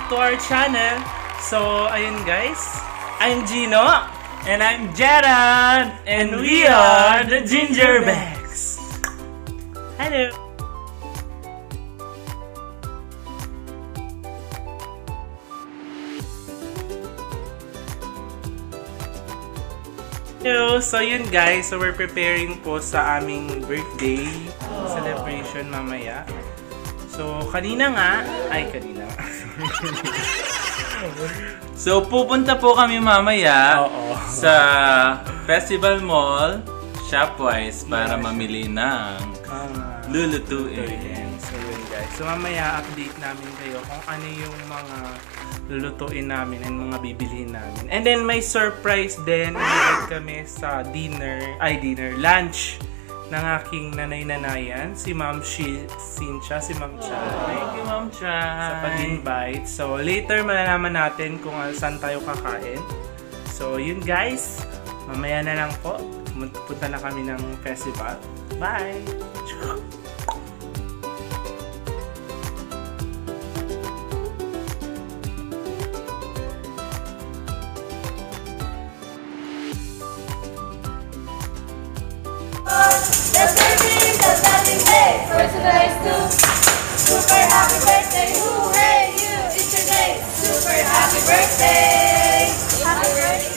back to our channel. So, ayun guys, I'm Gino. And I'm Jaran. And we are the Gingerbags. Hello. Hello. So, yun guys. So, we're preparing po sa aming birthday celebration mamaya. So, kanina. So, pupunta po kami mamaya sa Festival Mall, Shopwise, para mamili ng lulutuin. So, yun guys. So, mamaya update namin kayo kung ano yung mga lulutuin namin and mga bibilihin namin. And then, may surprise din. Invite kami sa lunch ng aking nanay-nanayan, si Ma'am Cynthia, si Ma'am Cha. Thank you, Ma'am Cha. Sa pag-invite. So, later malalaman natin kung saan tayo kakain. So, yun guys. Mamaya na lang po. Punta na kami ng festival. Bye! Let's celebrate the starting day. First today's too. Super happy birthday, hooray! You, it's your day. Super happy birthday. Happy birthday.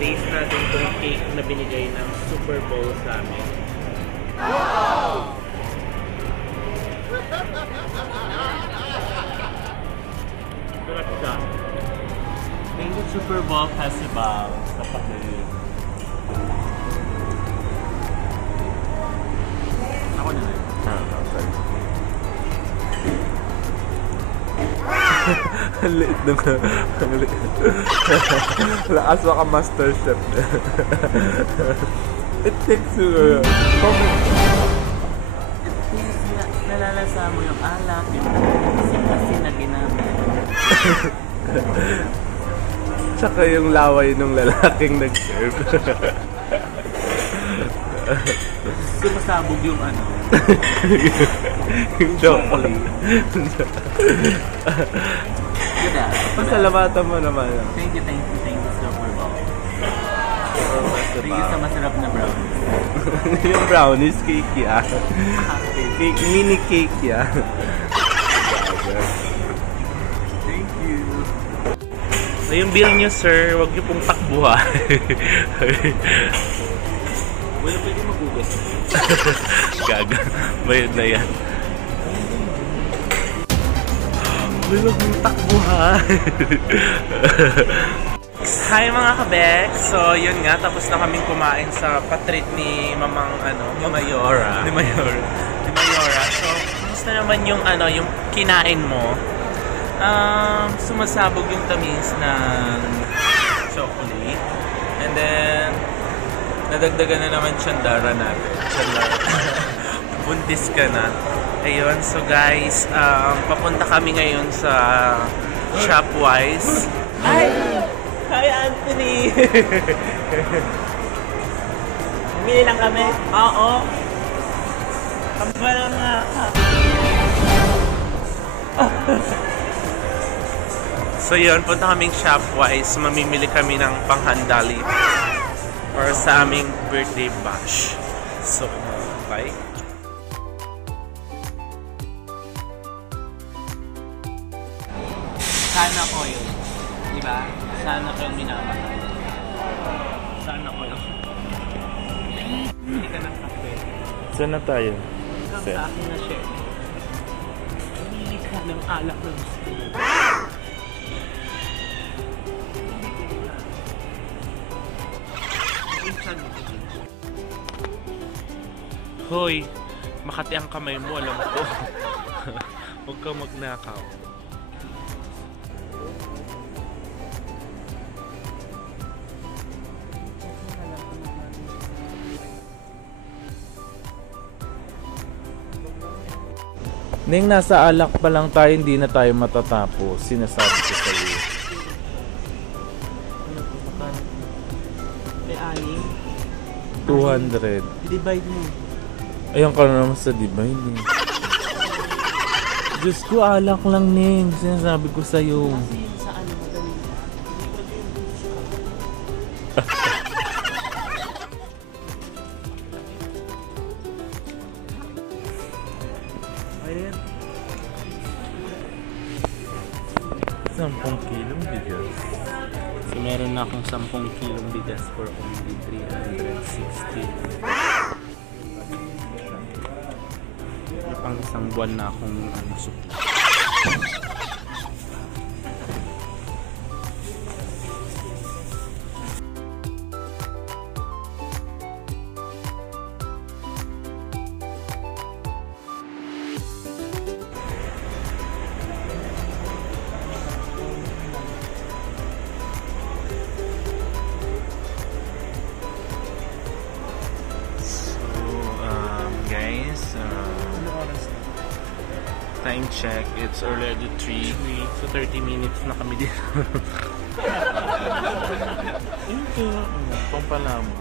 Taste natin itong cake na binigay ng Super Bowl sa amin. Sarap siya. Thank you, Super Bowl Festival, sa pag-ibig. Ako na rin. Ang liit nung lakas maka master chef. It takes you Nalalasa mo yung alak, yung kasi na ginamit. Tsaka yung laway nung lalaking nag-serve. Sumasabog yung ano. Yung chocolate. Good ah. Pasalamatan mo naman. Thank you, Super Bowl. Thank you sa masarap na brownies. Yung brownies, cake ya. Cake, mini cake ya. Thank you. So, yung bill nyo sir, huwag nyo pong takbuhan. Wala pwede magugas. Gaga. Bayad na yan. Huwag mong takbuhan. Hi mga kabek! So yun nga, tapos na kaming kumain sa patreat ni Mamang Mayora. Ni Mayora. So, kumusta naman yung yung kinain mo? Sumasabog yung tamis ng chocolate. And then nadagdagan na naman tiyandara natin. Buntis ka na. Ayun, so guys, papunta kami ngayon sa Shopwise. Hi Anthony! Bumili lang kami? Oo. Kampala nga. So yun, punta kaming Shopwise. Mamimili kami ng panghandali or sa aming birthday bash. So, bye. Sana ko yun. Diba? Sana ko yung minamahal. Sana ko yun. Hindi ka ng kape. Saan na tayo? Sa akin na share. Hindi ka ng alak na gusto mo. Hoy, Makati ang kamay mo, alam ko. Huwag kang magnakaw. Neng, nasa alak pa lang tayo, hindi na tayo matatapos. Sinasabi ko sa'yo. Ano po, magkano? May anim? 200. I-divide mo. Ayun ka na naman sa divine eh. Diyos ko, alak lang, Neng. Sinasabi ko sa'yo. Kasi sa ano, madali na. Ayan. 10 kilong bigas. So meron na akong 10 kilong bigas for only 360. May pang isang buwan na akong supply. Guys, time check, it's already 3. So 30 minutes na kami dito. Ito, pampalabo.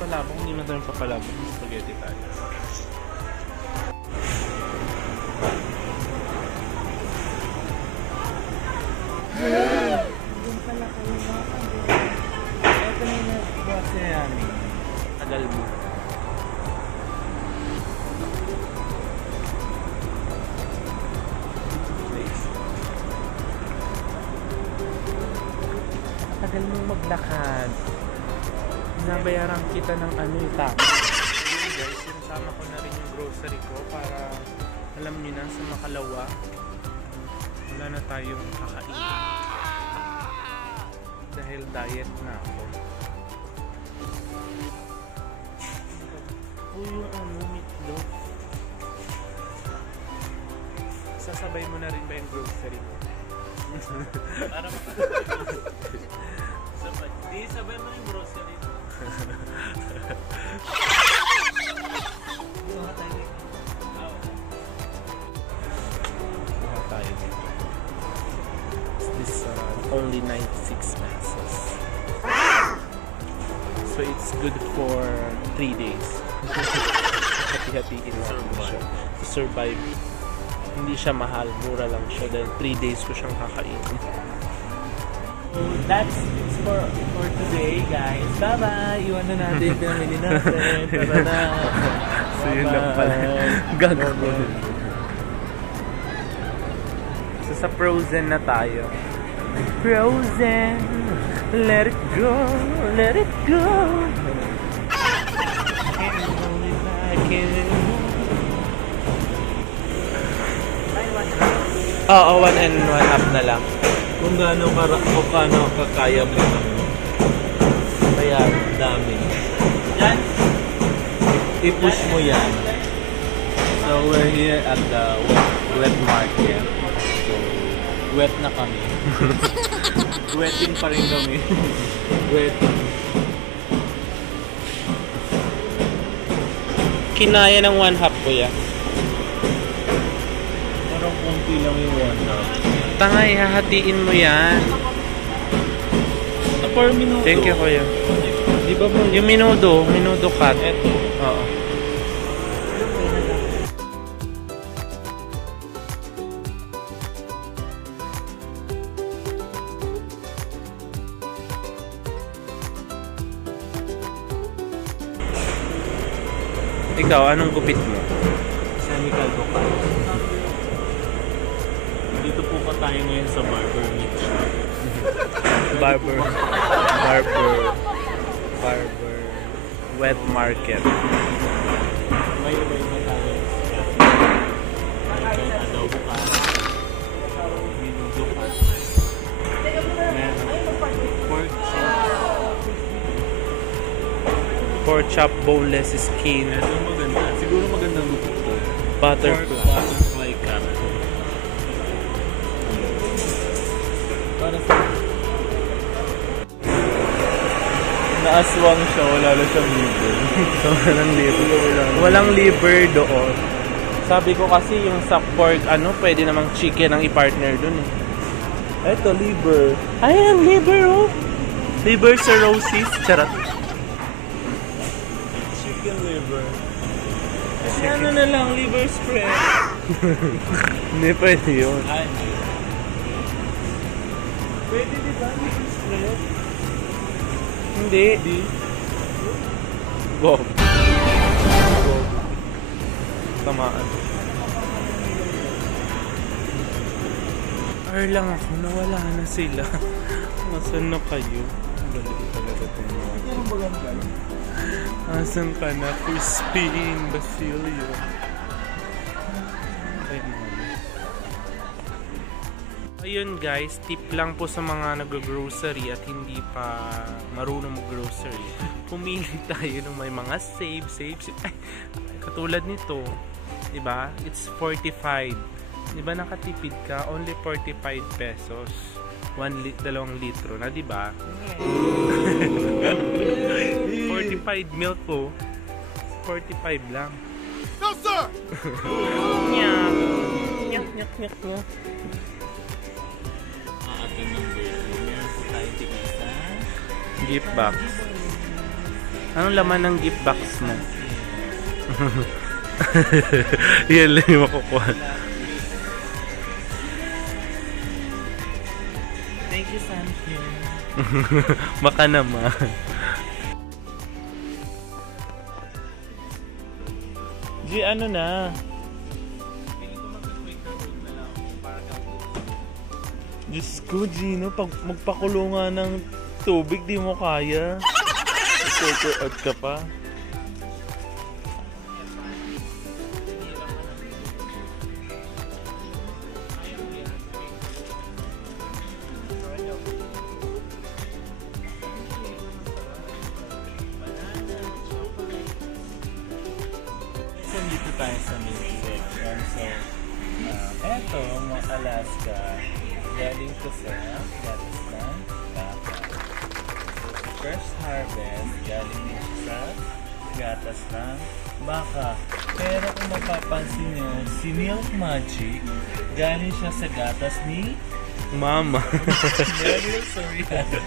Palabo, hindi na tayo papalabo. Spaghetti tayo. Ito na yung kasi namin. Tagal mo. Tagal mong maglakad. Nabayaran kita ng ano yung tax. Guys, sinasama ko na rin yung grocery ko para alam nyo na sa Makalawa wala na tayong kakain. Dahil diet na ako. Yung ano, meatloaf. Sasabay mo na rin ba yung grocery mo? Para sabay. Di, sabay mo yung grocery mo. Buha tayo dito. Buha tayo dito. This only 96 pesos. So it's good for 3 days. Hati-hatiin lang siya. To survive. Hindi siya mahal, mura lang siya dahil 3 days ko siyang kakainin. So that's it for today, guys. Bye-bye! Iwan na natin, pinamili natin. Tara na! So yun lang pala. Gagawin. So sa Frozen na tayo. Frozen! Let it go! Let it go! Can't hold it back anymore. Oo, 1 and 1 half na lang. Kung gaano kakaya mo. Kaya dami. Yan. I-push mo yan. So we're here at the wet market. So wet na kami. Wetting pa rin kami. Wetting. Kinaya ng 1 half ko yan. Parang kunti lang yung 1 half. Tangay, hahatiin mo yan. Per minuto. Thank you, kuya. Di ba mo? Yung minuto cut. Eto. Oo. Ikaw, anong gupit mo? Semi-calvo pa. Dito po pa tayo ngayon sa barber meat shop. Barber wet market. May iba-iba tayo. May adobo ka. Minuto ka. Meron pork chop. Pork chop, boneless skin. Ito maganda. Siguro magandang gupit to. Butterfly cut. Para sa naaswang siya, wala na siyang liver. Walang liver doon. Sabi ko kasi yung sa pork, pwede namang chicken ang i-partner dun eh. Ito, liver. Ayan, liver oh. Liver cirrhosis. Charot. Chicken liver. Kasi ano na lang, liver spread. Hindi pwede yun. Ay, pwede di ba liver spread? Hindi. Go. Tamaan. Lang ako, nawala na sila. Nasaan na kayo? Balik talaga itong mga. Asan ka na? Crispin Basilio. Ayun guys, tip lang po sa mga nag-grocery at hindi pa marunong mag-grocery. Pumili tayo ng may mga save. Ay, katulad nito, diba? It's 45. Diba nakatipid ka? Only 45 pesos. 2 litro na, diba? 45 milk po. 45 lang. No, sir! Nyak! Nyak, nyak, nyak, nyak. Atin ng burger. Meron po tayo tigisa. Gift box. Anong laman ng gift box mo? Yan lang yung makukuha. Thank you, Sankin. Baka naman. G, ano na? Diyos ko, Gino, pag magpakulo nga ng tubig, di mo kaya. Super out ka pa. So, dito tayo sa milk section. So, eto, mga Alaska. Galing ko sa gatas ng baka. So, first harvest, galing din sa gatas ng baka. Pero kung mapapansin nyo, si Milk Magic, galing siya sa gatas ni Mama. Meryl Soriano.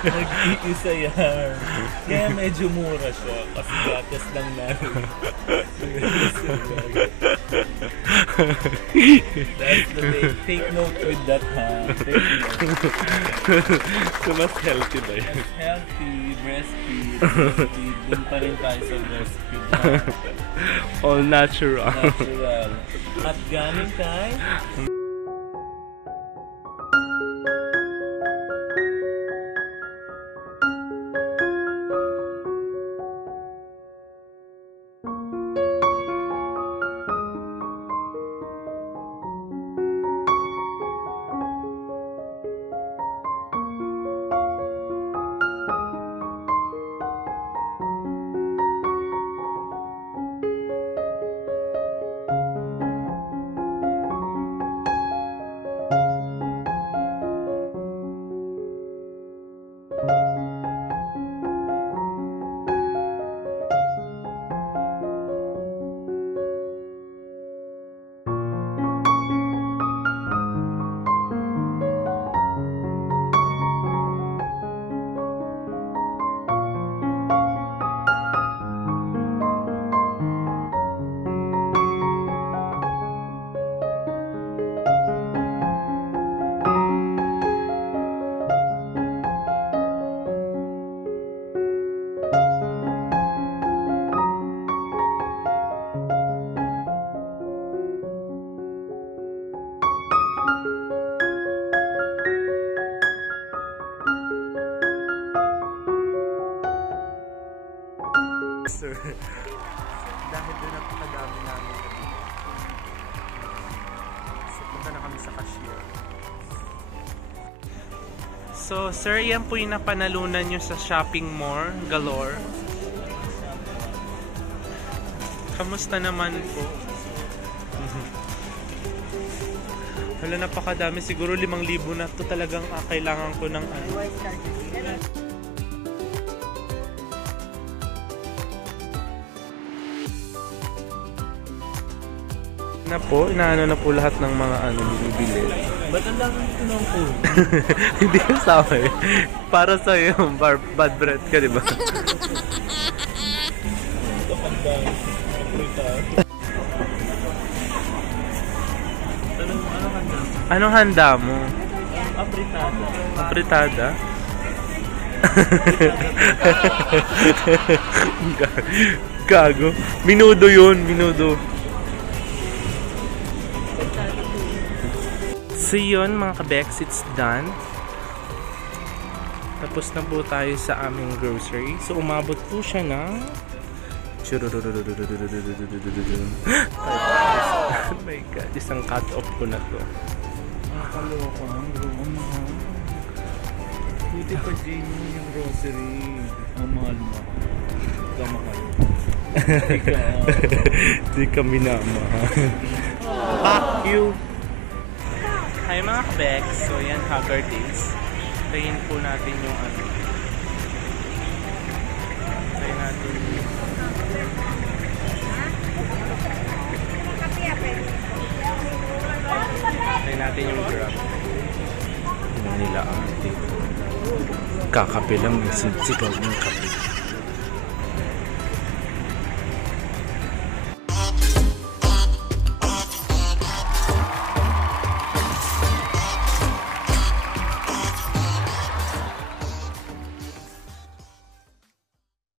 Nag-iisa yan. Kaya medyo mura siya kasi gatas ng namin. That's the thing. Take note with that, ha? Take note. So, mas healthy ba yun? Healthy, breastfeed. Doon pa rin tayo sa breastfeed, ha? All natural. Natural. At galing kay Sir, dahil doon napakadami namin kami. So, punta na kami sa cashier. So, sir, yan po yung napanalunan nyo sa shopping mall, galore. Kamusta naman po? Wala, napakadami. Siguro 5,000 na to talagang kailangan ko ng ano. Na po, inaano na po lahat ng mga ano binibili. Ba't ang dami ko ng food? Hindi kasama eh. Para sa iyo, bad breath ka, di ba? Ito handa. Ano handa? Anong handa mo? Apritada. Apritada? Gago. Minudo yun, minudo. So yun mga kabeks, it's done. Tapos na po tayo sa aming grocery. So umabot po siya ng oh my god, isang cut off ko na to. Nakakaloka. Ang mahal. Buti pa Jamie yung grocery. Ang mahal-mahal. Kamahal. Di kami namahal. Fuck you. Hi mga kabeks, so yan Hagar Days. Tayin po natin yung ano. Tayin natin yung grab. Nila ate. Kakape lang, sigaw ng kape.